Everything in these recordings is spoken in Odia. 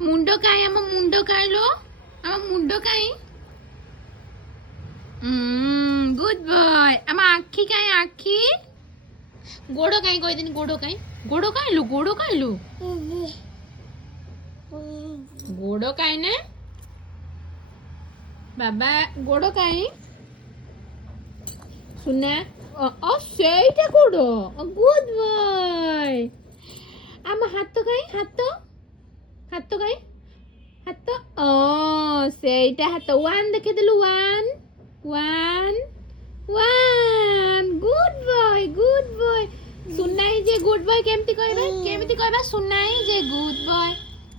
ମୁଣ୍ଡ କାଇଁ ଆମ ମୁଣ୍ଡ କାଇଲୋ ଆମ ମୁଣ୍ଡ କାଇଁ ଗୁଡ୍ ବୟ ଆମ ଆଖି କାଇଁ ଆଖି ଗୋଡ଼ କାଇଁ କହିଦେନି ଗୋଡ଼ କାଇଲୁ ଗୋଡ଼ କାଇଁ ନା ବାବା ଗୋଡ଼ କାଇଁ ସୁନା ସେଇଟା ଗୋଡ଼ ଗୁଡ୍ ବୟ ଆମ ହାତ କାଇଁ ହାତ କାଇଁ ହାତ ସେଇଟା ହାତ one ଦେଖେଇଦେଲୁ one good boy Sunai ଯେ ଗୁଡ୍ ବୟ କେମିତି କହିବା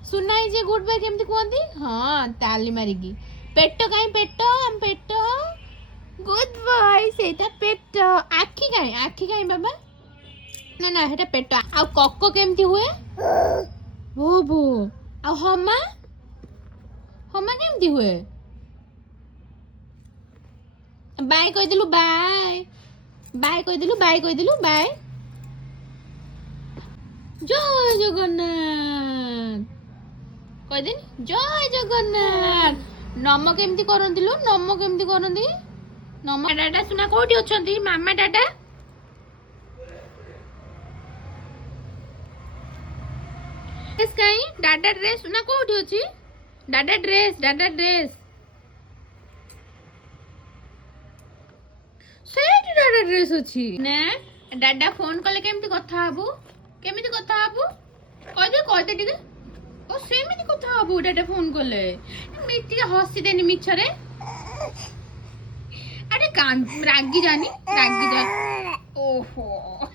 ସୁନାଇ ଯେ ଗୁଡ୍ ବୟ କେମିତି କୁହନ୍ତି ହଁ ତାଲି ମାରିକି ପେଟ କାଇଁ ପେଟ ଗୁଡ୍ ବୟ ସେଇଟା ପେଟ ଆଖି କାଇଁ ବାବା ନା ସେଟା ପେଟ ଆଉ କକ କେମିତି ହୁଏ ଭୋ ଆଉ ହମା କେମିତି ହୁଏ ବାଇ କହିଦେଲୁ ବାଇ ଜୟ ଜଗନ୍ନାଥ କହିଦେନି ଜୟ ଜଗନ୍ନାଥ ନମ କେମିତି କରନ୍ତି ନମ ଡାଡା ସୁନା କୋଉଠି ଅଛନ୍ତି ମାମା ଡାଡା ଡ୍ରେସ୍ କାଇଁ ଡାଡା ଡ୍ରେସ୍ ସୁନା କୋଉଠି ଅଛି ଡାଡା ଡ୍ରେସ୍ ସେଇଠି ଡାଡା ଡ୍ରେସ୍ ଅଛି ନା ଡାଡା ଫୋନ୍ କଲେ କେମିତି କଥା ହବୁ କହିଦେ ଟିକେ ସେମିତି କଥା ହବୁ ଡାଡା ଫୋନ୍ କଲେ ଟିକେ ହସିଦେନି ମିଛରେ ଆରେ ରାଗି ଯା ଓହୋ